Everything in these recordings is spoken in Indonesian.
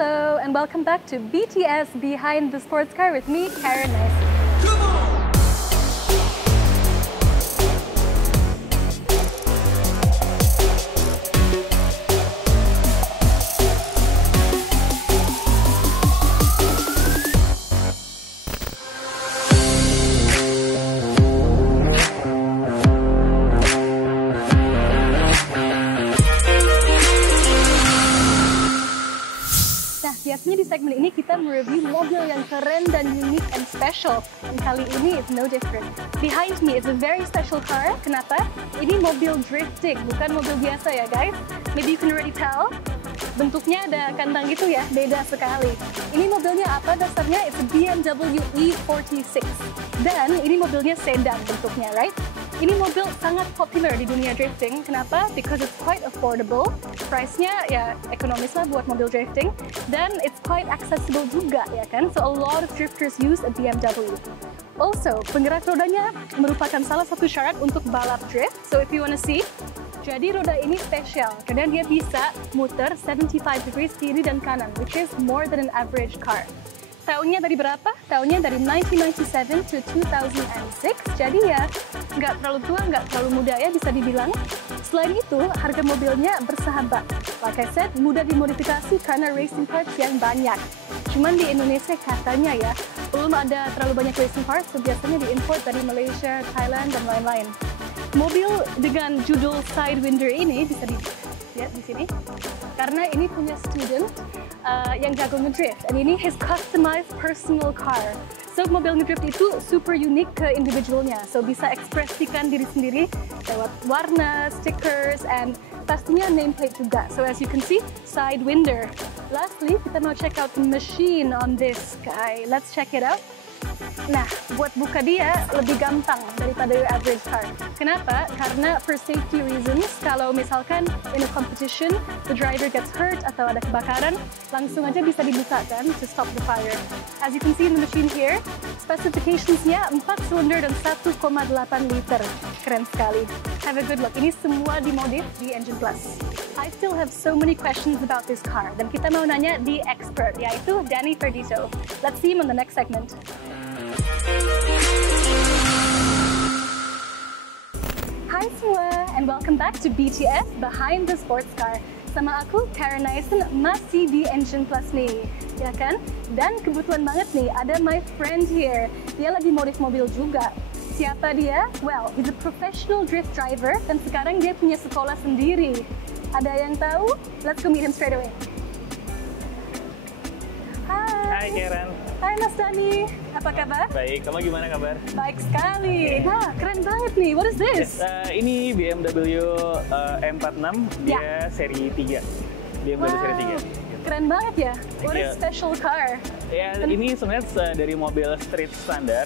Hello and welcome back to BTS Behind the Sports Car with me, Karen Nice. Biasanya di segmen ini kita mereview mobil yang keren dan unik and special. Dan kali ini it's no different. Behind me is a very special car. Kenapa? Ini mobil drifting, bukan mobil biasa ya guys. Maybe you can already tell. Bentuknya ada kantang gitu ya, beda sekali. Ini mobilnya apa dasarnya? It's a BMW E46. Dan ini mobilnya sedan bentuknya, right? Ini mobil sangat popular di dunia drifting. Kenapa? Because it's quite affordable. Price-nya ya ekonomis lah buat mobil drifting. Dan it's quite accessible juga ya kan? So a lot of drifters use a BMW. Also, penggerak rodanya merupakan salah satu syarat untuk balap drift. So if you wanna see, jadi roda ini spesial karena dia bisa muter 75 degrees kiri dan kanan, which is more than an average car. Tahunnya dari berapa? Tahunnya dari 1997 to 2006. Jadi ya, nggak terlalu tua, nggak terlalu muda ya bisa dibilang. Selain itu, harga mobilnya bersahabat. Like I said, mudah dimodifikasi karena racing parts yang banyak. Cuman di Indonesia katanya ya, belum ada terlalu banyak racing parts, so biasanya diimport dari Malaysia, Thailand, dan lain-lain. Mobil dengan judul Sidewinder ini bisa dilihat di sini. Karena ini punya student yang jago ngedrift. Dan ini his customized personal car. So mobil ngedrift itu super unik ke individualnya. So bisa ekspresikan diri sendiri lewat warna, stickers, and pastinya nameplate juga. So as you can see, Sidewinder. Lastly, kita mau check out the machine on this guy. Let's check it out. Nah, buat buka dia lebih gampang daripada your average car. Kenapa? Karena for safety reasons, kalau misalkan in a competition, the driver gets hurt atau ada kebakaran, langsung aja bisa dibukakan to stop the fire. As you can see in the machine here, specifications-nya 4 silinder dan 1,8 liter. Keren sekali. Have a good look. Ini semua dimodif di Engine Plus. I still have so many questions about this car, dan kita mau nanya the expert, yaitu Danny Ferdito. Let's see him on the next segment. Hai semua, and welcome back to BTS Behind the Sports Car. Sama aku, Karen Nyson, masih di Engine Plus nih, ya kan? Dan kebetulan banget nih, ada my friend here. Dia lagi modif mobil juga. Siapa dia? Well, he's a professional drift driver, dan sekarang dia punya sekolah sendiri. Ada yang tahu? Let's go meet him straight away. Hai Karen. Hai Mas Dani, apa kabar? Baik, kamu gimana kabar? Baik sekali. Nah, keren banget nih. What is this? Ini BMW M46, dia seri 3. BMW seri 3. Gitu. Keren banget ya. What a special car. Ya, ini sebenarnya dari mobil street standar.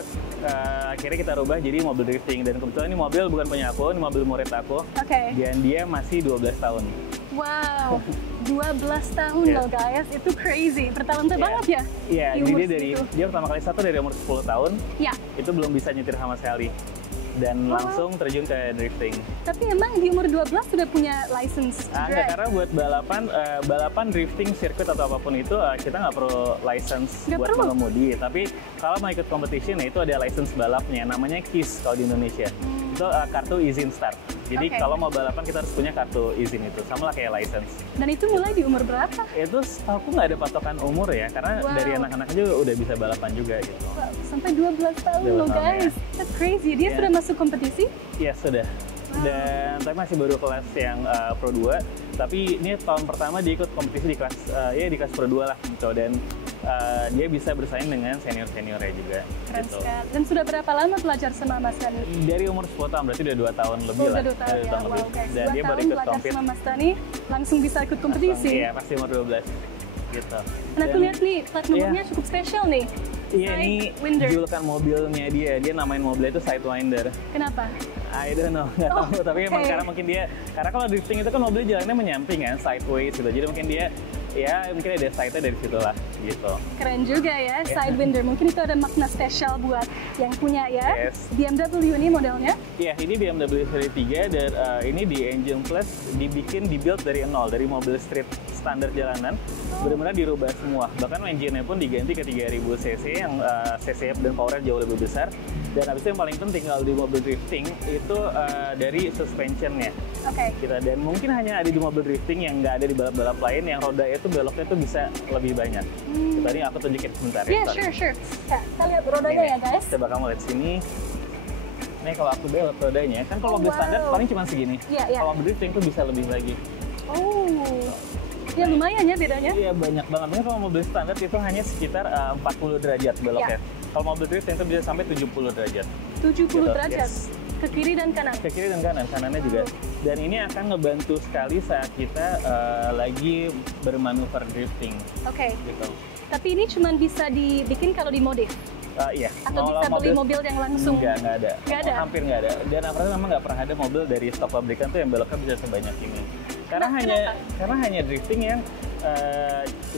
Akhirnya kita rubah jadi mobil drifting. Dan kebetulan ini mobil bukan punya aku, ini mobil murid aku. Oke. Dan dia masih 12 tahun. Wow, 12 tahun loh guys, itu crazy, bertalenta banget ya? Iya, jadi dia pertama kali dari umur 10 tahun, itu belum bisa nyetir sama sekali. Dan langsung terjun ke drifting. Tapi emang di umur 12 sudah punya license? Enggak, karena buat balapan drifting, sirkuit atau apapun itu kita nggak perlu license buat mengemudi. Tapi kalau mau ikut competition itu ada license balapnya, namanya KIS kalau di Indonesia. Itu kartu izin start. Jadi kalau mau balapan kita harus punya kartu izin itu, sama lah kayak license. Dan itu mulai di umur berapa? Itu aku nggak ada patokan umur ya, karena dari anak-anak aja udah bisa balapan juga gitu. Wow, sampai 12 tahun loh guys, that's crazy. Dia sudah masuk kompetisi? Iya sudah. Dan tapi masih baru kelas yang Pro 2. Tapi ini tahun pertama dia ikut kompetisi di kelas Pro 2 lah gitu. Dan dia bisa bersaing dengan senior-seniornya juga. Keren gitu. sekali. Dan sudah berapa lama belajar sama Mas Dani? Dari umur 10 tahun, berarti udah 2 tahun lebih lah. Udah 2 tahun ya, wow guys. Dan 2 dia baru tahun ikut belajar sama Mas Dani, langsung bisa ikut kompetisi? Iya, pasti umur 12. Gitu. Dan aku lihat nih, plat nomornya cukup spesial nih. Iya, ini julukan mobilnya dia. Dia namain mobilnya itu Sidewinder. Kenapa? I don't know, nggak tahu. Tapi emang karena mungkin dia, karena kalau drifting itu kan mobilnya jalannya menyamping kan, sideways gitu. Jadi mungkin dia ya mungkin ada side-nya dari situ lah gitu. Keren juga ya, Sidewinder. Mungkin itu ada makna spesial buat yang punya ya. Yes. BMW ini modelnya? Ya, ini BMW seri 3 dan ini di Engine Plus dibuild dari nol, dari mobil street standar jalanan. Benar-benar dirubah semua. Bahkan engine-nya pun diganti ke 3000 cc yang cc dan power jauh lebih besar. Dan habis itu yang paling penting kalau di mobil drifting itu dari suspension-nya. Oke. Dan mungkin hanya ada di mobil drifting yang nggak ada di balap-balap lain yang roda itu beloknya itu bisa lebih banyak. Tadi aku tunjukin sebentar ya. Yeah, sure. Ya, kita lihat rodanya ya guys. Coba kamu lihat sini. Nih kalau aku belok rodanya, kan kalau mobil standar paling cuma segini. Iya. Kalau mobil drifting itu bisa lebih lagi. Oh, ya lumayan ya bedanya. Iya banyak banget. Mungkin kalau mobil standar itu hanya sekitar 40 derajat beloknya. Kalau mobil drifting itu bisa sampai 70 derajat. 70 Gitu, derajat? yes. Ke kiri dan kanan? Ke kiri dan kanan, kanannya juga. Dan ini akan ngebantu sekali saat kita lagi bermanuver drifting. Oke. Gitu. Tapi ini cuma bisa dibikin kalau dimodif? Iya. Atau bisa beli mobil yang langsung? Nggak ada. Nggak ada? Hampir nggak ada. Dan apalagi memang nggak pernah ada mobil dari stok pabrikan tuh yang beloknya bisa sebanyak ini. Karena hanya drifting yang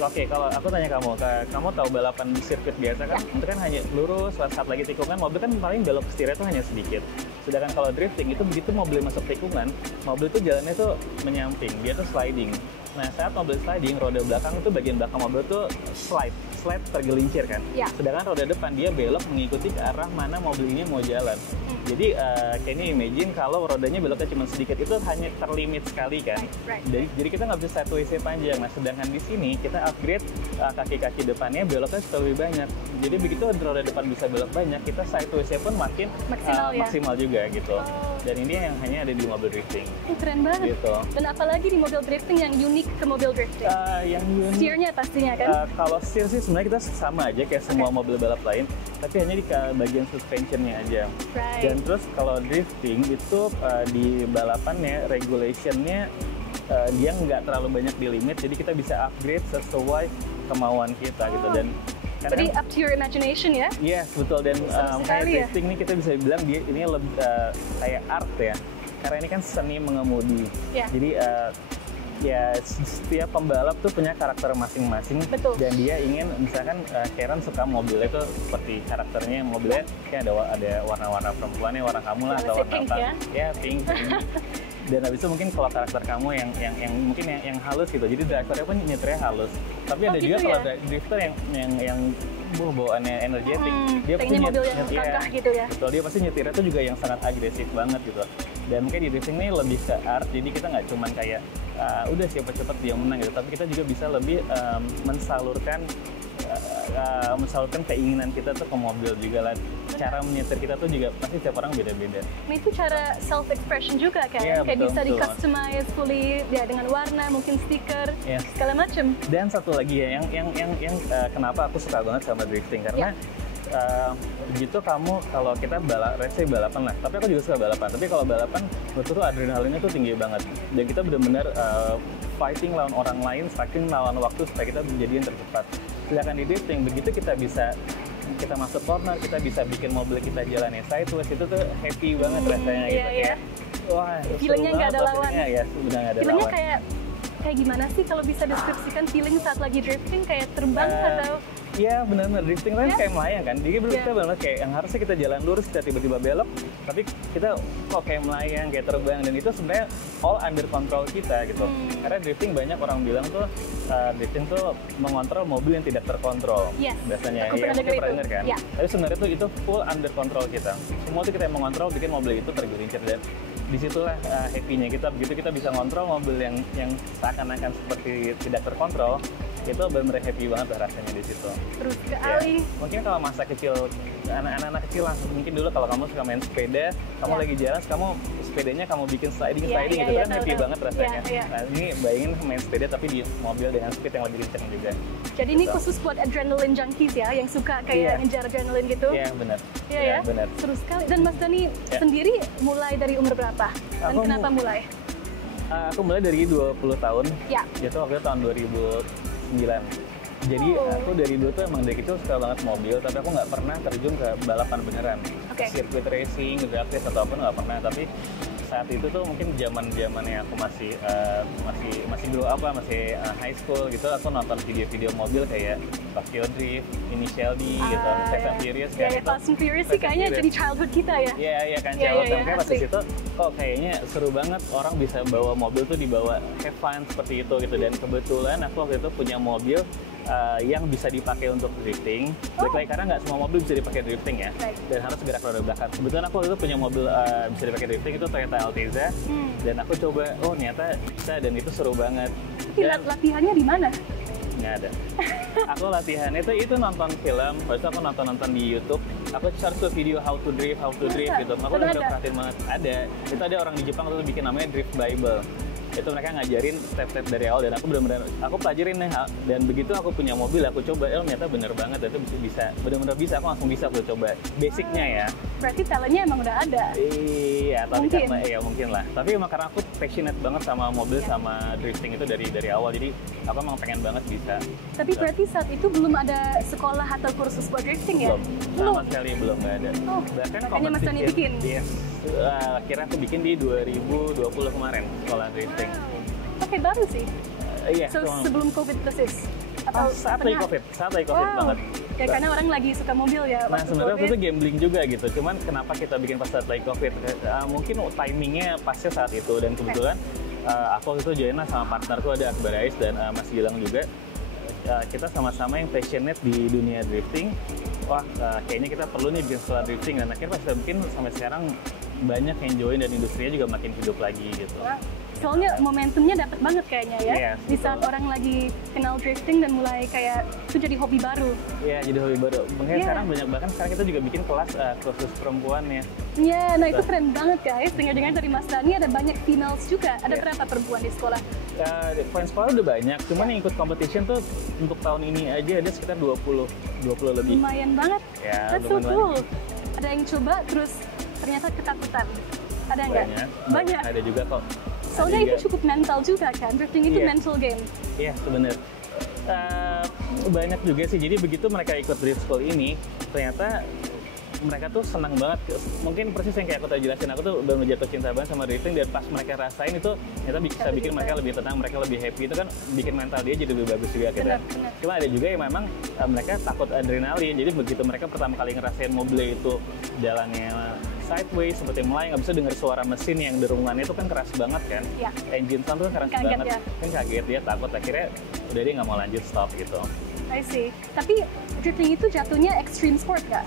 oke, kalau aku tanya kamu tahu balapan di sirkuit biasa kan? Itu kan hanya lurus, saat lagi tikungan mobil kan paling belok setirnya tuh hanya sedikit. Sedangkan kalau drifting itu begitu mobil masuk tikungan, mobil itu jalannya tuh menyamping, dia tuh sliding. Nah, saat mobil sliding, roda belakang itu bagian belakang mobil tuh slide tergelincir kan. Ya. Sedangkan roda depan dia belok mengikuti ke arah mana mobil ini mau jalan. Jadi kayak ini imagine kalau rodanya beloknya cuma sedikit, itu hanya terlimit sekali kan. Right. Jadi kita nggak bisa satu WC panjang. Nah, sedangkan di sini kita upgrade kaki-kaki depannya beloknya sudah lebih banyak. Jadi begitu roda depan bisa belok banyak, kita side WC pun makin maksimal juga gitu. Dan ini yang hanya ada di mobil drifting. Keren banget. Gitu. Dan apalagi di mobil drifting yang unik ke mobil drifting? Yang unik. Steer-nya pastinya kan? Kalau steer sih sebenarnya kita sama aja kayak semua mobil balap lain, tapi hanya di bagian suspensionnya aja. Right. Dan terus kalau drifting itu di balapannya regulationnya dia nggak terlalu banyak di limit, jadi kita bisa upgrade sesuai kemauan kita gitu. Dan jadi up to your imagination ya? Yes, betul. Dan kayak drifting ini kita bisa bilang dia ini lebih kayak art ya, karena ini kan seni mengemudi. Jadi ya setiap pembalap tuh punya karakter masing-masing. Betul. Dan dia ingin, misalkan Karen suka mobilnya tuh seperti karakternya mobilnya, kayak ada warna-warna perempuannya, warna kamu lah, atau warna pink, apa ya, pink. Dan habis itu mungkin kalau karakter kamu yang mungkin yang halus gitu, jadi drivernya pun nyetirnya halus. Tapi ada juga kalau drifter yang bawaannya energetik, dia pasti mobil yang gagah gitu ya. Betul, dia pasti nyetirnya tuh juga yang sangat agresif banget gitu. Dan mungkin di drifting ini lebih ke art, jadi kita nggak cuman kayak udah siapa-cepat dia menang gitu, tapi kita juga bisa lebih mensalurkan keinginan kita tuh ke mobil juga lah. Cara menyetir kita tuh juga pasti setiap orang beda-beda. Nah, itu cara self expression juga kan? Kayak bisa di customize fully ya, dengan warna, mungkin stiker, segala macam. Dan satu lagi ya yang kenapa aku suka banget sama drifting, karena begitu kamu, kalau kita balapan lah, tapi aku juga suka balapan, tapi kalau balapan betul adrenalinnya tuh tinggi banget, dan kita benar-benar fighting lawan orang lain, fighting lawan waktu supaya kita menjadi yang tercepat. Sedangkan di drifting, begitu kita masuk corner, kita bisa bikin mobil kita jalannya sideways, itu tuh happy banget rasanya gitu. Wah, feelingnya nggak ada lawan. Ya, sudah nggak ada lawan. Feelingnya kayak gimana sih kalau bisa deskripsikan feeling saat lagi drifting, kayak terbang atau? Iya, benar-benar drifting kan kayak melayang kan. Jadi kita benar-benar kayak yang harusnya kita jalan lurus, kita tiba-tiba belok, tapi kita kok kayak melayang, kayak terbang, dan itu sebenarnya all under control kita gitu. Karena drifting banyak orang bilang tuh drifting tuh mengontrol mobil yang tidak terkontrol. Biasanya ya, mungkin pernah dengar kan. Tapi sebenarnya tuh itu full under control kita. Semua tuh kita yang mengontrol bikin mobil itu tergelincir, dan disitulah happy-nya kita. Begitu kita bisa ngontrol mobil yang seakan-akan seperti tidak terkontrol, itu benar-benar happy banget rasanya di situ. Terus sekali. Mungkin kalau masa kecil, anak-anak kecil lah, mungkin dulu kalau kamu suka main sepeda, kamu lagi jalan, kamu sepedanya kamu bikin sliding gitu kan, happy banget rasanya. Nah, ini bayangin main sepeda tapi di mobil dengan speed yang lebih kencang juga. Jadi ini khusus buat adrenaline junkies ya, yang suka kayak ngejar adrenaline gitu. Iya, benar. Iya, benar. Seru sekali. Dan Mas Dani sendiri mulai dari umur berapa? Dan kenapa mulai? Aku mulai dari 20 tahun. Itu waktu itu tahun 2009. Jadi aku dari dulu tuh emang dari kecil suka banget mobil, tapi aku nggak pernah terjun ke balapan beneran. Sirkuit racing, drag race atau apa nggak pernah. Tapi saat itu tuh mungkin zamannya aku masih grow up lah, masih high school gitu. Aku nonton video-video mobil kayak Tokyo Drift, Initial D gitu, Fast and Furious kan. Ya, Fast and Furious sih kayaknya jadi childhood kita ya. Iya kan, childhood. Makanya pas di situ kok kayaknya seru banget orang bisa bawa mobil tuh dibawa have fun seperti itu gitu. Dan kebetulan aku waktu itu punya mobil yang bisa dipakai untuk drifting. Baik karena nggak semua mobil bisa dipakai drifting ya, dan harus gerak roda belakang. Kebetulan aku waktu itu punya mobil bisa dipakai drifting, itu Toyota Altezza, dan aku coba, ternyata bisa, dan itu seru banget. Dan latihannya di mana? Nggak ada. Aku latihannya itu nonton film, terus aku nonton di YouTube. Aku search tuh video how to drift gitu. Aku udah perhatiin banget. Itu ada orang di Jepang tuh bikin namanya Drift Bible. Itu mereka ngajarin step-step dari awal, dan aku benar-benar pelajarin nih, dan begitu aku punya mobil aku coba, ternyata bener banget, itu bisa benar-benar bisa, aku langsung bisa aku coba basicnya ya. Berarti talentnya emang udah ada. Iya, tapi karena ya mungkin lah, tapi emang karena aku passionate banget sama mobil sama drifting itu dari awal, jadi aku emang pengen banget bisa. Tapi berarti saat itu belum ada sekolah atau kursus buat drifting ya? Sama sekali belum, nggak ada. Bahkan hanya Mas Tony bikin? Yes. Akhirnya aku bikin di 2020 kemarin sekolah drifting. Oke, baru sih. Iya. Sebelum COVID persis? Atau saat lagi COVID banget. Ya karena orang lagi suka mobil ya. Nah sebenarnya itu gambling juga gitu. Cuman kenapa kita bikin pas saat lagi COVID? Mungkin timingnya pasnya saat itu, dan kebetulan aku waktu itu join sama partnerku, ada Akbar Ais dan Mas Gilang juga. Kita sama-sama yang passionate di dunia drifting. Kayaknya kita perlu nih bikin sekolah drifting, dan akhirnya pas kita bikin sampai sekarang banyak yang join, dan industrinya juga makin hidup lagi gitu. Soalnya momentumnya dapat banget kayaknya ya. Yes, di saat orang lagi kenal drifting dan mulai kayak itu jadi hobi baru. Iya, jadi hobi baru. Makanya sekarang banyak, bahkan sekarang kita juga bikin kelas khusus perempuan ya. Iya, nah itu keren banget guys. Dengar-dengar dari Mas Dani ada banyak females juga. Ada berapa perempuan di sekolah? Poin sekolah udah banyak, cuman yang ikut competition tuh untuk tahun ini aja ada sekitar 20 lebih. Lumayan banget. Ya, that's so cool. Ada yang coba terus ternyata ketakutan. Ada nggak? Banyak. Ada juga kok. Soalnya itu cukup mental juga kan, drifting itu mental game. Iya, sebenarnya. Banyak juga sih, jadi begitu mereka ikut drift school ini, ternyata mereka tuh senang banget. Mungkin persis yang kayak aku tadi jelasin, aku tuh udah jatuh cinta banget sama drifting, dan pas mereka rasain itu ternyata bisa bikin mereka lebih tenang, mereka lebih happy. Itu kan bikin mental dia jadi lebih bagus juga gitu. Cuma ada juga yang memang mereka takut adrenalin, jadi begitu mereka pertama kali ngerasain mobil itu jalannya sideways seperti melayang, nggak bisa dengar suara mesin yang derungannya itu kan keras banget kan. Engine sound tuh keras banget. Kan kaget, dia takut, akhirnya udah dia nggak mau lanjut, stop gitu. I see. Tapi drifting itu jatuhnya extreme sport nggak?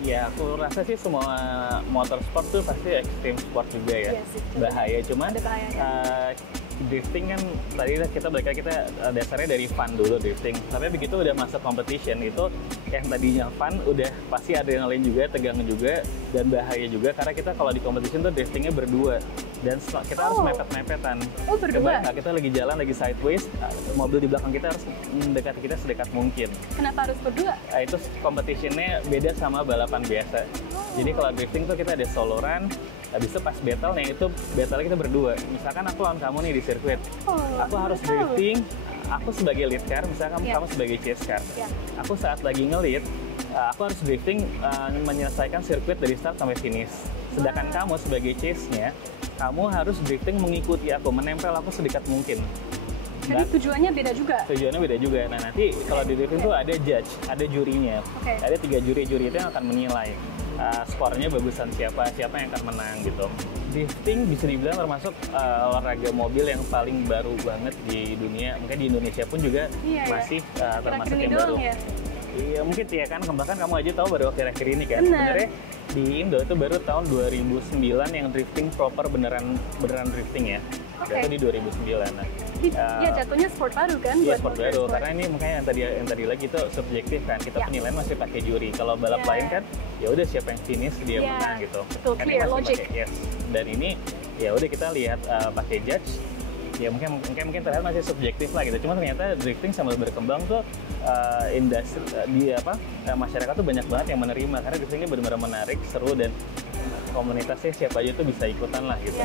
Ya aku rasa sih semua motorsport tuh pasti extreme sport juga ya. Bahaya, cuman drifting kan tadi kita dasarnya dari fun dulu drifting. Tapi begitu udah masuk competition itu yang tadinya fun udah pasti adrenalin juga, tegang juga, dan bahaya juga, karena kita kalau di competition tuh driftingnya berdua, dan kita harus mepet-mepetan. Berdua? Kita lagi jalan, lagi sideways, mobil di belakang kita harus mendekati kita sedekat mungkin. Kenapa harus berdua? Itu competitionnya beda sama balapan biasa. Jadi kalau drifting tuh kita ada solo run, habis itu pas battle-nya itu battle kita berdua. Misalkan aku lawan kamu nih di sirkuit, aku harus drifting, aku sebagai lead car, misalkan kamu sebagai chase car. Aku saat lagi nge-lead, aku harus drifting menyelesaikan sirkuit dari start sampai finish. Sedangkan kamu sebagai chase-nya, kamu harus drifting mengikuti aku, menempel aku sedekat mungkin. Jadi tujuannya beda juga? Tujuannya beda juga. Nah nanti kalau di drifting tuh ada judge, ada jurinya. Ada 3 juri itu yang akan menilai skornya bagusan siapa yang akan menang gitu. Drifting bisa dibilang termasuk olahraga mobil yang paling baru banget di dunia. Mungkin di Indonesia pun juga masih termasuk yang baru. Iya mungkin ya kan, bahkan kamu aja tahu baru akhir-akhir ini kan. Sebenarnya di Indo itu baru tahun 2009 yang drifting proper beneran drifting ya. Jatuh di 2009. Nah, ya jatuhnya sport baru kan? Iya sport baru, karena ini makanya yang tadi lagi itu subjektif kan. Kita penilaian masih pakai juri. Kalau balap lain kan, ya udah siapa yang finish dia menang gitu. Betul, clear logic. Dan ini ya udah kita lihat pakai judge. Ya mungkin terlihat masih subjektif lah gitu. Cuma ternyata drifting sambil berkembang tuh industri masyarakat tuh banyak banget yang menerima, karena driftingnya benar-benar menarik, seru, dan komunitasnya siapa aja tuh bisa ikutan lah gitu.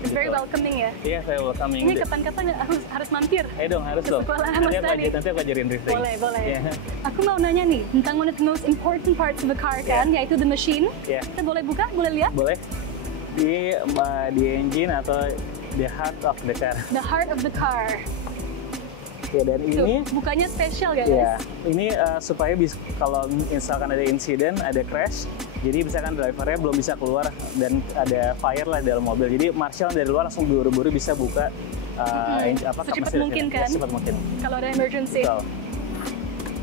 It's very welcoming ya. Iya, very welcoming. Ini kapan-kapan harus mampir. Dong, harus dong. Nanti aku ajarin drifting. Boleh. Aku mau nanya nih tentang one of the most important parts of a car kan, yaitu the machine. Kita boleh buka, boleh lihat? Boleh. di engine atau the heart of the car. The heart of the car. Ya, dan ini bukannya spesial guys. Ya, ini supaya kalau misalkan ada insiden, ada crash, jadi misalkan drivernya belum bisa keluar dan ada fire lah dalam mobil. Jadi marshal dari luar langsung buru-buru bisa buka secepat mungkin kan? Ya, secepat mungkin. Kalau ada emergency. Betul.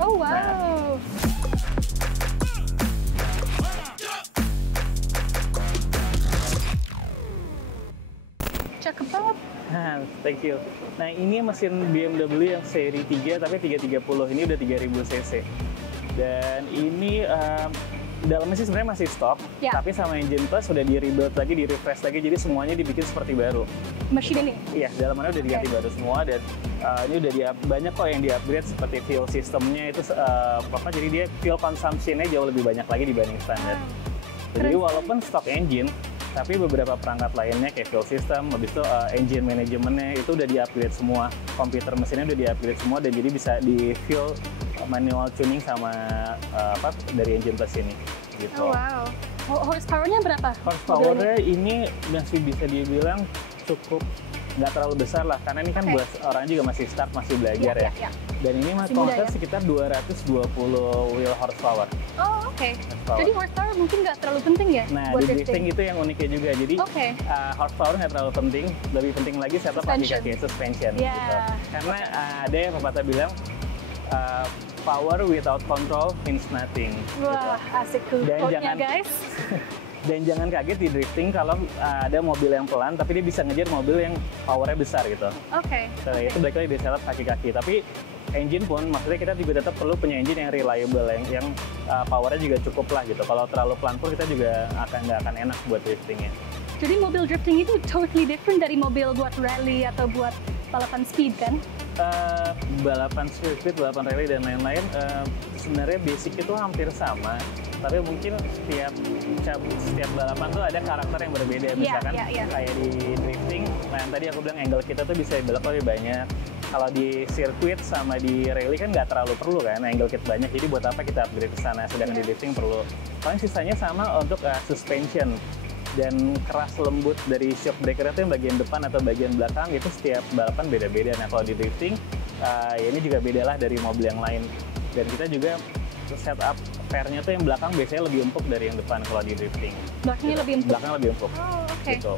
Oh wow. Nah. Cakep banget. Thank you. Nah, ini mesin BMW yang seri 3 tapi 330. Ini udah 3000 cc. Dan ini dalamnya sih sebenarnya masih stock, tapi sama Engine Plus udah di-rebuild lagi, di-refresh lagi, jadi semuanya dibikin seperti baru. Mesin ini? Iya, dalamannya udah diganti baru semua, dan ini udah banyak kok yang di-upgrade seperti fuel systemnya itu jadi dia fuel consumption-nya jauh lebih banyak lagi dibanding standar. Jadi walaupun stock engine, tapi beberapa perangkat lainnya kayak fuel system, habis itu engine manajemennya itu udah di-upgrade semua, komputer mesinnya udah di-upgrade semua, dan jadi bisa di fuel manual tuning sama dari Engine Plus ini gitu. Oh, wow. Horsepower-nya berapa? Horsepower-nya ini masih bisa dibilang cukup nggak terlalu besar lah, karena ini kan buat orang juga masih start, masih belajar ya. Dan ini kalau sekitar 220 wheel horsepower. Oh, oke. Jadi horsepower mungkin nggak terlalu penting ya? Nah, di drifting itu yang uniknya juga. Jadi horsepower nggak terlalu penting, lebih penting lagi setup kaki suspension. Gitu. Karena ada yang pepatah bilang, power without control means nothing. Wah, gitu. Asik tuh quote-nya guys. Dan jangan kaget di drifting kalau ada mobil yang pelan, tapi dia bisa ngejar mobil yang powernya besar gitu. Itu balik lagi di setup kaki-kaki. Tapi engine pun, maksudnya kita juga tetap perlu punya engine yang reliable, yang powernya juga cukup lah gitu. Kalau terlalu pelan pun kita juga nggak akan enak buat driftingnya. Jadi mobil drifting itu totally different dari mobil buat rally atau buat balapan speed kan? Balapan sirkuit, balapan rally dan lain-lain sebenarnya basic itu hampir sama, tapi mungkin setiap balapan tuh ada karakter yang berbeda. Misalkan kayak di drifting, nah yang tadi aku bilang angle kita tuh bisa belok lebih banyak. Kalau di sirkuit sama di rally kan nggak terlalu perlu kan angle kita banyak, jadi buat apa kita upgrade ke sana, sedangkan di drifting perlu. Paling sisanya sama untuk suspension dan keras lembut dari shock breaker itu yang bagian depan atau bagian belakang itu setiap balapan beda-beda. Nah, kalau di drifting ini juga bedalah dari mobil yang lain, dan kita juga setup fairnya tuh yang belakang biasanya lebih empuk dari yang depan kalau di drifting. Belakangnya lebih empuk? Belakang lebih empuk. Oh, oke. Gitu.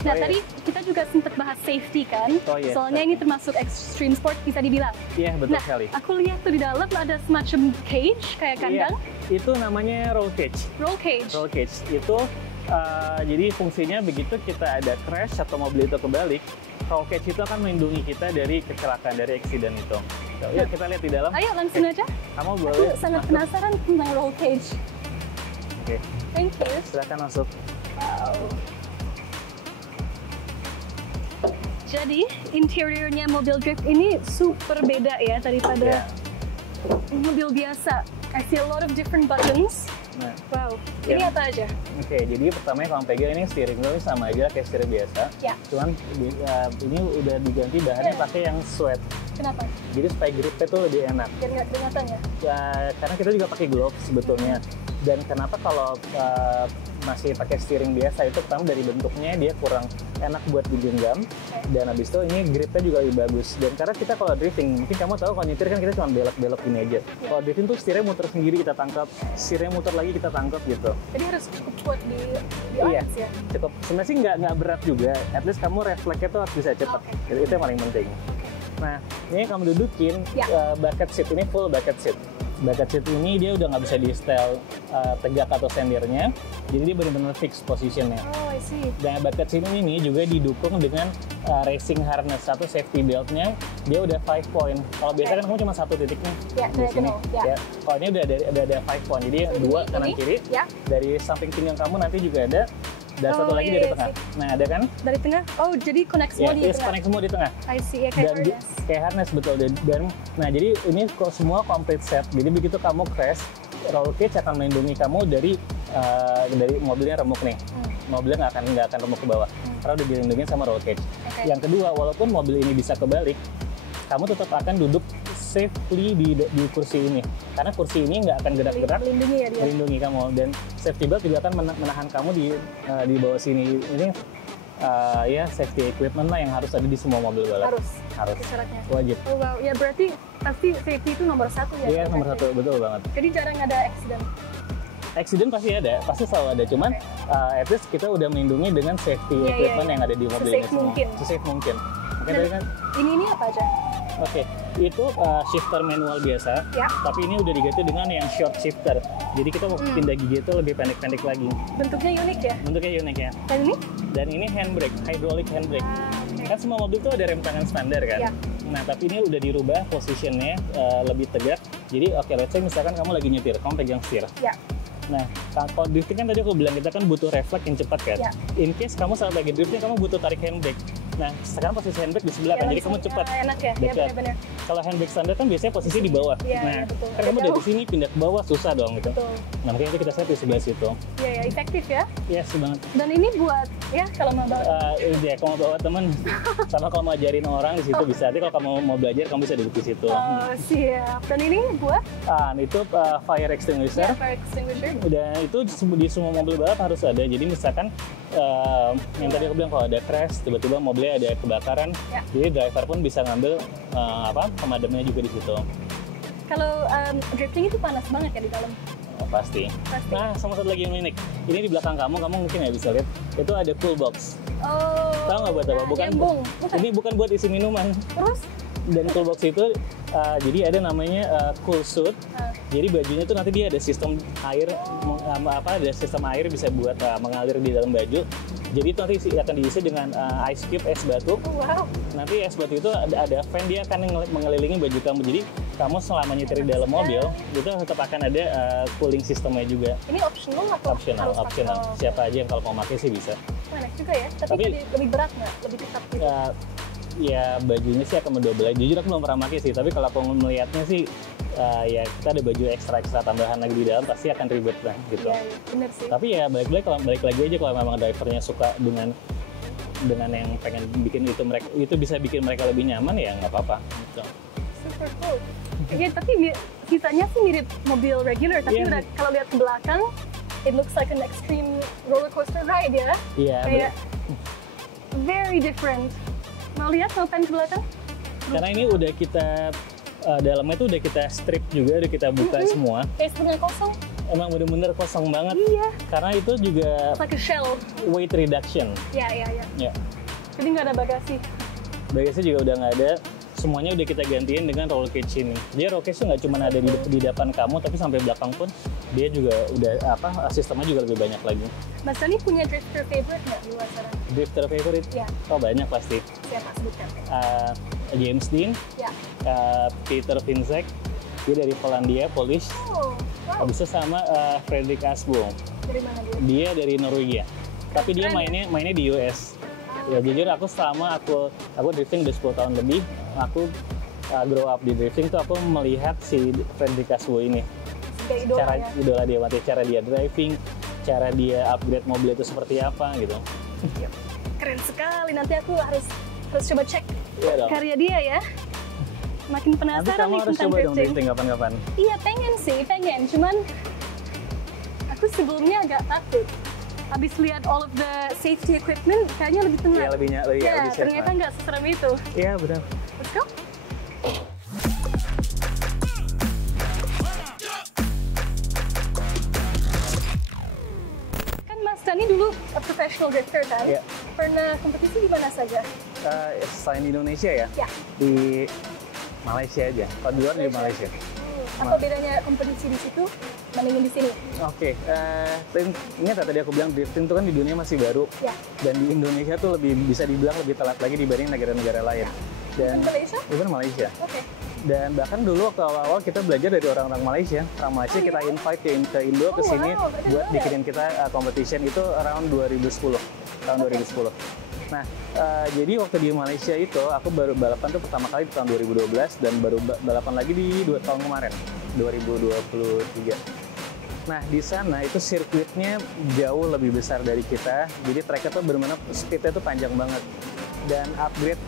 Nah, tadi kita juga sempat bahas safety kan? Soalnya ini termasuk extreme sport bisa dibilang. Iya, betul sekali. Aku lihat tuh di dalam ada semacam cage kayak kandang. Itu namanya roll cage. Roll cage? Roll cage itu jadi fungsinya begitu kita ada crash atau mobil itu kebalik, roll cage itu akan melindungi kita dari kecelakaan, dari accident itu. Yuk kita lihat di dalam. Ayo langsung aja. Kamu boleh. Aku sangat penasaran tentang roll cage. Oke. Thank you. Silakan masuk. Wow. Jadi interiornya mobil drift ini super beda ya daripada mobil biasa. I see a lot of different buttons. Nah, wow, ini apa aja? Oke, jadi pertamanya kalau pegang ini steering wheel sama aja kayak steering biasa. Cuman ini udah diganti bahannya pakai yang suede. Kenapa? Jadi supaya gripnya tuh lebih enak. Biar nggak keringatan ya? Ya, karena kita juga pakai gloves sebetulnya. Dan kenapa kalau masih pakai steering biasa itu pertama dari bentuknya dia kurang enak buat digenggam, dan habis itu ini gripnya juga lebih bagus. Dan karena kita kalau drifting, mungkin kamu tahu kalau nyetir kan kita cuma belok-belok gini aja. Kalau drifting tuh setirnya muter sendiri kita tangkap, setirnya muter lagi kita tangkap gitu. Jadi harus cukup kuat di arms ya? Cukup. Sebenarnya sih nggak berat juga, at least kamu refleksnya tuh harus bisa cepat. Itu yang paling penting. Nah, ini kamu dudukin, bucket seat ini full bucket seat. Bucket seat ini dia udah nggak bisa di setel tegak atau sendirnya, jadi dia benar-benar fix posisinya. Oh, I see. Dan bucket seat ini juga didukung dengan racing harness atau safety beltnya, dia udah 5 point. Kalau biasa kan kamu cuma satu titik nih di sini. Kalau ini udah ada 5 point, jadi dua kanan kiri. Dari samping pinggang kamu nanti juga ada. Dan satu lagi dari tengah. Nah, ada kan? Dari tengah? Oh, jadi connect semua di tengah? Connect semua di tengah. I see, kayak harness. Kayak harness, betul. Dan, nah, jadi ini semua complete set. Jadi begitu kamu crash, roll cage akan melindungi kamu dari mobilnya remuk nih. Mobilnya nggak akan remuk ke bawah. Karena udah dilindungi sama roll cage. Yang kedua, walaupun mobil ini bisa kebalik, kamu tetap akan duduk safely di kursi ini. Karena kursi ini nggak akan gerak-gerak, Melindungi ya dia. melindungi kamu. Dan safety belt juga akan menahan kamu di bawah sini. Ini ya safety equipment lah yang harus ada di semua mobil balap. Harus. Syaratnya. Wajib. Oh wow, ya berarti pasti safety itu nomor 1 ya? Iya, nomor 1, betul banget. Jadi jarang ada accident? Accident pasti ada, pasti selalu ada. Cuman at least kita udah melindungi dengan safety equipment yang ada di mobil ini semua. Sesafe mungkin. Oke, tadi kan? Ini apa aja? Oke, itu shifter manual biasa, Ya. tapi ini udah diganti dengan yang short shifter. Jadi kita mau pindah gigi itu lebih pendek-pendek lagi. Bentuknya unik ya? Bentuknya unik ya. Dan ini? Dan ini handbrake, hydraulic handbrake. Oke. Kan semua mobil tuh ada rem tangan standar kan? Ya. Nah, tapi ini udah dirubah positionnya lebih tegak. Jadi oke, let's say misalkan kamu lagi nyetir, kamu pegang setir. Ya. Nah, kalau drifting kan tadi aku bilang kita kan butuh refleks yang cepat kan? Ya. In case kamu saat lagi drifting, kamu butuh tarik handbrake. Nah, sekarang posisi handbrake di sebelah kan, jadi kamu cepat. Enak ya? Ya Dekat. benar-benar. Kalau handbrake standar kan biasanya posisi di bawah. Iya, Nah, iya, betul. kan kamu dari Jauh. sini pindah ke bawah susah dong gitu. Betul. Nah, makanya kita set di sebelah situ. Iya, ya, efektif ya. Yes, banget. Dan ini buat, ya kalau mau bawa. Ya, kalau mau bawa temen, sama kalau mau ajarin orang di situ bisa. Nanti kalau kamu mau belajar, kamu bisa duduk di situ. Oh, siap. Dan ini buat? Itu fire extinguisher. Ya, fire extinguisher. Dan itu di semua mobil balap harus ada. Jadi misalkan yang tadi aku bilang kalau ada crash, tiba-tiba mobilnya ada kebakaran, Ya. jadi driver pun bisa ngambil pemadamnya juga di situ. Kalau drifting itu panas banget ya di dalam? Oh, pasti. Pasti. Nah, sama satu lagi yang unik. Ini di belakang kamu mungkin nggak bisa lihat. Itu ada cool box. Oh. Tahu nggak buat apa? Bukan. Nyambung. Bukan. Ini bukan buat isi minuman. Terus? Dan cool box itu jadi ada namanya cool suit. Jadi bajunya tuh nanti dia ada sistem air, ada sistem air bisa buat mengalir di dalam baju. Jadi itu nanti akan diisi dengan ice cube, es batu. Wow. Nanti es batu itu ada fan, dia akan mengelilingi baju kamu. Jadi kamu selama nyetir di dalam mobil itu tetap akan ada cooling sistemnya juga. Ini optional atau Optional, harus pakai? optional. Oh, Siapa aja yang kalau mau pakai sih bisa. enak juga ya. Tapi Tapi- jadi lebih berat nggak? Lebih tetap gitu? Ya bajunya sih akan mendouble. Jujur aku belum pernah pakai sih, tapi kalau aku melihatnya sih ya kita ada baju ekstra tambahan lagi di dalam, pasti akan ribet lah gitu. Iya, iya, bener sih. Tapi ya balik lagi aja kalau memang drivernya suka dengan yang pengen bikin itu bisa bikin mereka lebih nyaman, ya nggak apa-apa gitu. Super cool. Ya, tapi sisanya sih mirip mobil regular, tapi Iya. udah kalau lihat ke belakang, it looks like an extreme roller coaster ride ya. Iya, Kayak very different. Mau lihat, mau pan ke belakang? karena ini udah kita dalamnya tuh udah kita strip juga, udah kita buka semua. Kayak sebenarnya kosong. Emang bener-bener kosong banget. Iya. Karena itu juga It's like a shell. weight reduction. Ya, ya, ya. Ya. Jadi nggak ada bagasi. Bagasinya juga udah nggak ada. Semuanya udah kita gantiin dengan roll cage ini. Dia roll cage tuh nggak cuma ada di depan kamu, tapi sampai belakang pun dia juga udah sistemnya juga lebih banyak lagi. Mas Dani punya drifter favorite nggak di luar sana? Drifter favorite? Ya. Oh banyak pasti. Siapa sebutkan? James Dean, Ya. Peter Vinsek, dia dari Polandia, Polish. Oh, wow. Habis itu sama Fredrik Asbom, Dari mana dia? dia dari Norwegia. Tapi dia Keren. mainnya di US. Ya jujur aku drifting udah 10 tahun lebih. Aku grow up di drifting tuh aku melihat si Fredrik Asbom ini. Kayak idola Cara ya. idola dia, cara dia driving, cara dia upgrade mobil itu seperti apa gitu. Keren sekali. Nanti aku harus coba cek Iya dong. karya dia ya. Makin Nanti penasaran kamu nih harus tentang coba dong drifting. drifting kapan-kapan. Iya pengen. Cuman aku sebelumnya agak takut. Habis lihat all of the safety equipment, kayaknya lebih tenang. Iya lebih Ya, lebih safe, ternyata kan? nggak seserem itu. Iya benar. Let's go. Kan Mas Dani dulu a professional drifter kan? Iya. Pernah kompetisi di mana saja? Selain di Indonesia ya, Ya. di Malaysia aja. Kalau di luar di Malaysia. Apa bedanya kompetisi di situ dibandingin di sini? Oke, ingat ya tadi aku bilang drifting itu kan di dunia masih baru. Ya. Dan di Indonesia tuh bisa dibilang lebih telat lagi dibanding negara-negara lain. Dan Malaysia? even Malaysia. Oke. Dan bahkan dulu waktu awal-awal kita belajar dari orang-orang Malaysia. Orang Malaysia Oh, kita iya? invite ke Indo ke Oh, sini wow, berarti buat dulu ya? bikinin kita competition itu around 2010. Tahun 2010. Nah, jadi waktu di Malaysia itu aku baru balapan tuh pertama kali di tahun 2012 dan baru balapan lagi di 2 tahun kemarin, 2023. Nah, di sana itu sirkuitnya jauh lebih besar dari kita. Jadi tracknya tuh benar-benar speednya tuh panjang banget. Dan upgrade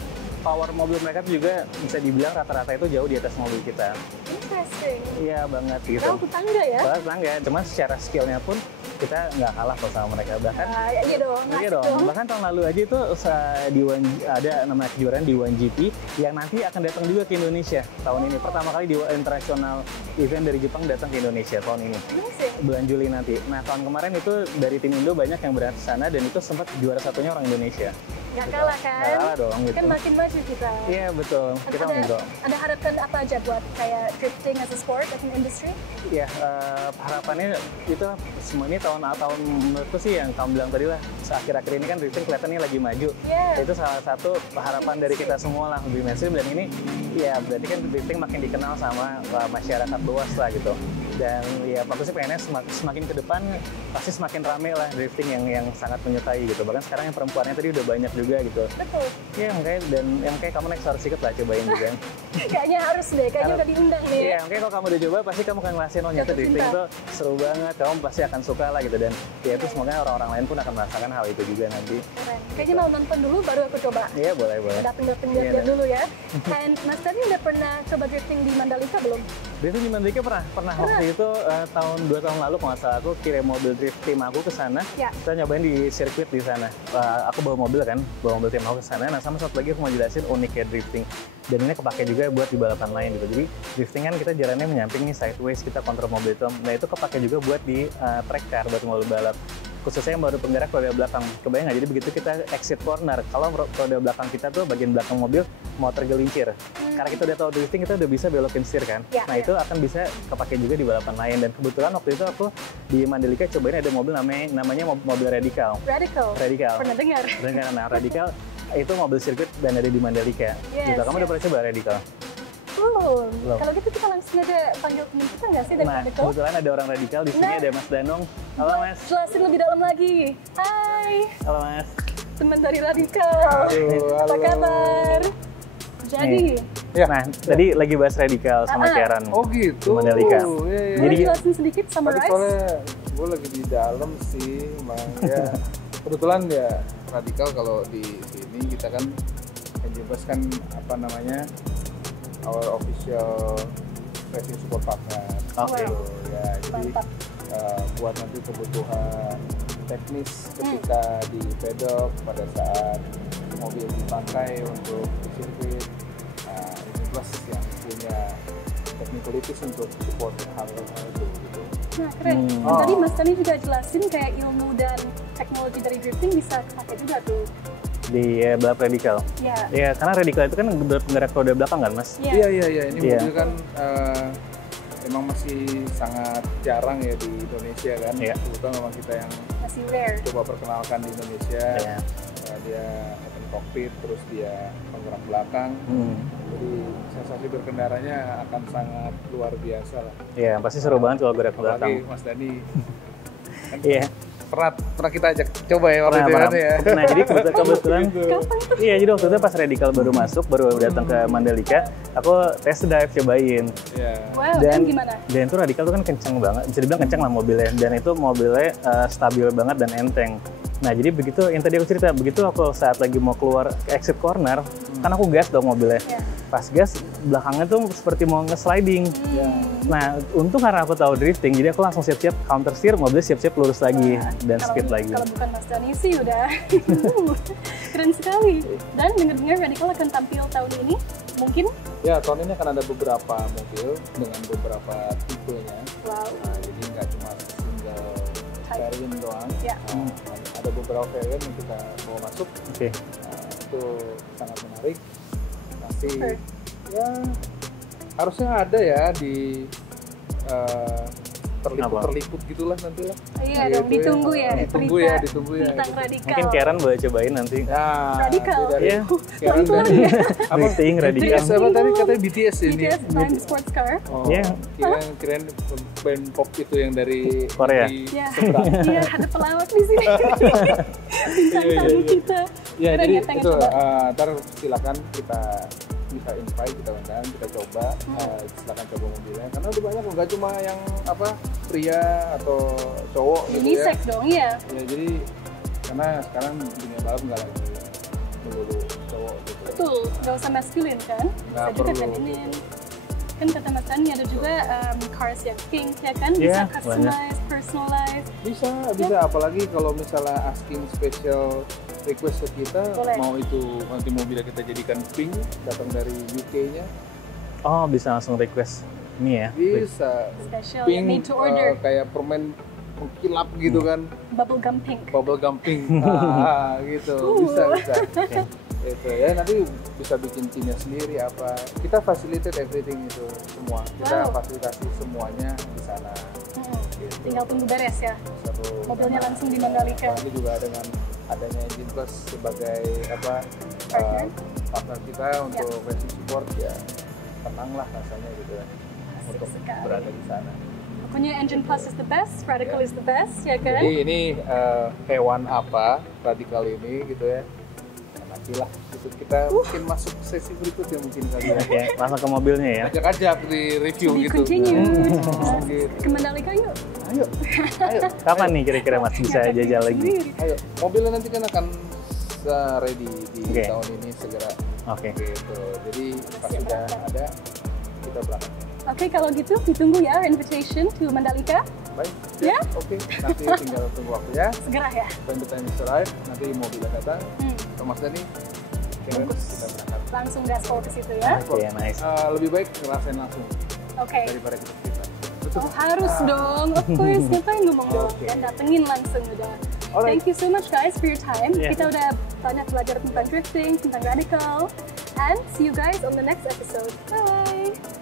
power mobil mereka tuh juga bisa dibilang rata-rata itu jauh di atas mobil kita. Interesting. Iya banget gitu. Padahal tetangga ya? Padahal tetangga, cuman secara skillnya pun kita nggak kalah kok sama mereka. Bahkan Iya dong, iya dong. Bahkan tahun lalu aja itu ada namanya kejuaraan di 1GP yang nanti akan datang juga ke Indonesia tahun ini. Pertama kali di international event dari Jepang datang ke Indonesia tahun ini. Bulan Juli nanti. Nah tahun kemarin itu dari tim Indo banyak yang berangkat ke sana dan itu sempat juara satunya orang Indonesia. Nggak kalah kan? Nggak kalah dong gitu. Kan makin maju kita. Iya betul. Kita ada harapan apa aja buat kayak drifting as a sport, as an industry? Iya, harapannya itu semua ini tahun menurutku sih yang kamu bilang tadi lah, akhir-akhir ini kan drifting kelihatannya lagi maju. Itu salah satu harapan dari kita semua lah, lebih mainstream, dan ini ya berarti kan drifting makin dikenal sama masyarakat luas lah gitu. Dan ya aku sih pengennya semakin ke depan pasti semakin rame lah drifting yang sangat menyukai gitu. Bahkan sekarang yang perempuannya tadi udah banyak juga gitu. Betul. Iya, yang kayak kamu next harus ikut lah, cobain juga. Kayaknya harus deh, kayaknya udah diundang nih. Iya, mungkin kalau kamu udah coba pasti kamu akan ngerasain, oh nyata drifting itu seru banget, kamu pasti akan suka lah gitu. Dan ya itu semoga orang-orang lain pun akan merasakan hal itu juga nanti. Keren. Kayaknya mau nonton dulu baru aku coba. Iya, boleh. Dateng lihat dulu ya. And Mas Dani udah pernah coba drifting di Mandalika belum? Drifting di Mandalika pernah. Waktu itu tahun 2 tahun lalu kalau nggak salah, aku kirim mobil drift tim aku ke sana. Kita nyobain di sirkuit di sana. Aku bawa mobil tim aku ke sana. Nah sama satu lagi aku mau jelasin uniknya drifting. Dan ini kepake juga buat di balapan lain gitu. Jadi drifting kan kita jalannya menyamping nih, sideways, kita kontrol mobil itu. Nah itu kepake juga buat di track car, buat mobil balap. Khususnya yang baru penggerak roda belakang. Kebayang nggak? Jadi begitu kita exit corner, kalau roda belakang kita tuh bagian belakang mobil mau tergelincir. Karena kita udah tahu drifting, kita udah bisa belokin setir kan. Nah itu akan bisa kepake juga di balapan lain. Dan kebetulan waktu itu aku di Mandalika cobain ada mobil namanya mobil Radical. Pernah dengar? Nah Radical itu mobil sirkuit dan ada di Mandalika. Gitu. Kamu udah pernah coba Radical? Belum. Kalau gitu kita langsung aja panggil teman kita nggak sih dari Radical? Kebetulan ada orang Radical di sini, ada Mas Danung. Halo Mas. Jelasin lebih dalam lagi. Hai. Halo Mas. Teman dari Radical. Apa kabar? Jadi, nah tadi lagi bahas Radical sama Karen. Oh gitu. Mandalika. Jadi jelasin sedikit summarize. Soalnya gue lagi di dalam sih, emang ya kebetulan ya Radical kalau di sini kita kan menjebaskan apa namanya our official racing support partner. Oke. Ya jadi buat nanti kebutuhan teknis ketika di pedok pada saat mobil dipakai untuk di sirkuit, ini plus yang punya technicalities untuk support hal itu gitu. Nah keren. Tadi Mas Tani juga jelasin kayak ilmu dan teknologi dari drifting bisa kepake juga tuh di balap Radical. Iya, karena Radical itu kan penggerak roda belakang kan, Mas? Iya. Ini mobil kan emang masih sangat jarang ya di Indonesia kan. Kebetulan memang kita yang masih rare. Coba perkenalkan di Indonesia. Dia open cockpit, terus dia penggerak belakang. Jadi sensasi berkendaranya akan sangat luar biasa lah. Iya, pasti seru banget kalau gerak belakang. Apalagi Mas Dani. Iya. Pernah kita ajak coba ya waktu itu ya. Nah jadi kebetulan iya, jadi waktu itu pas Radical baru masuk, baru datang ke Mandalika, aku test drive cobain. Wow, dan gimana? Dan itu Radical tuh kan kenceng banget, bisa dibilang kenceng lah mobilnya, dan itu mobilnya stabil banget dan enteng. Nah jadi begitu, yang tadi aku cerita, begitu aku saat lagi mau keluar ke exit corner, kan aku gas dong mobilnya. Pas gas, belakangnya tuh seperti mau nge-sliding. Nah, untung karena aku tahu drifting, jadi aku langsung siap-siap counter steer, mobilnya siap-siap lurus lagi dan speed lagi. Kalau bukan Mas Dani sih udah keren sekali. Dan dengar-dengar Radical akan tampil tahun ini, mungkin? Ya, tahun ini akan ada beberapa mobil dengan beberapa tipenya. Wow. Nah, jadi nggak cuma single variant doang. Ada beberapa variant yang kita mau masuk. Itu sangat menarik. Nanti ya harusnya ada ya di terliput gitulah nanti lah. Iya dong, ditunggu ya. Ditunggu ya. Tentang Radical. Mungkin Karen boleh cobain nanti. Radical. Iya. Karen dari drifting Radical. BTS apa tadi katanya BTS ini? BTS Prime Sports Car. Iya. Kirain band pop itu yang dari Korea. Iya, ada pelawak di sini. Bintang tamu kita. Ya, jadi itu ntar silakan kita bisa invite, kita undang, kita coba, silakan coba mobilnya. Karena udah banyak, nggak cuma yang pria atau cowok gitu ya. Unisex dong ya. Ya jadi karena sekarang dunia balap nggak lagi melulu cowok gitu. Betul, nggak usah masculine kan? Bisa Nggak juga perlu. feminin. Kan kata Mas Dani ada juga cars yang pink ya kan? Bisa Iya, customize, personalize. Bisa, apalagi kalau misalnya asking special request ke kita, Boleh. mau itu nanti mobilnya kita jadikan pink, datang dari UK-nya, Oh, bisa langsung request ini ya. bisa. Special, Pink made to order. kayak permen mengkilap gitu kan, Bubblegum pink. bubble gum pink, gitu, bisa. Oke. Itu ya, nanti bisa bikin timnya sendiri apa. Kita facilitate everything itu semua. Kita Wow. fasilitasi semuanya di sana. Gitu. Tinggal tunggu beres ya. Seru. Mobilnya langsung di Mandalika. Apalagi juga dengan adanya Engine Plus sebagai Partner. partner kita untuk racing support, ya tenang lah rasanya gitu ya untuk sekali. berada di sana. Pokoknya Engine Plus is the best, Radical is the best, ya kan? Jadi ini hewan apa Radical ini gitu ya. Nantilah gitu. Kita mungkin masuk sesi berikutnya mungkin kali ya. Oke, langsung ke mobilnya ya. Ajak-ajak di review To be gitu. continued. Gitu. Ke Mandalika yuk. Ayo, ayo, Kapan nih kira-kira Mas bisa Ngajak jajal diri lagi? sendiri. ayo. Mobilnya nanti kan akan ready di Oke. tahun ini segera. Oke. Gitu. Jadi pas sudah ada kita berangkat. Oke, kalau gitu ditunggu ya invitation to Mandalika. Baik. Ya? Oke. Nanti tinggal tunggu waktu ya. Segera ya. When the time is right, nanti mobilnya datang. Hmm. Mas Dani, kita berangkat. Langsung gaspol ke situ ya. Oke, nice. Lebih baik ngerasain langsung Oke. daripada kita cerita. Betul. Oh, harus dong. Of course, ngapain ngomong doang. Oke. Dan datengin langsung udah. Alright. Thank you so much guys for your time. Yeah. Kita udah banyak belajar tentang drifting, tentang Radical. And see you guys on the next episode. Bye!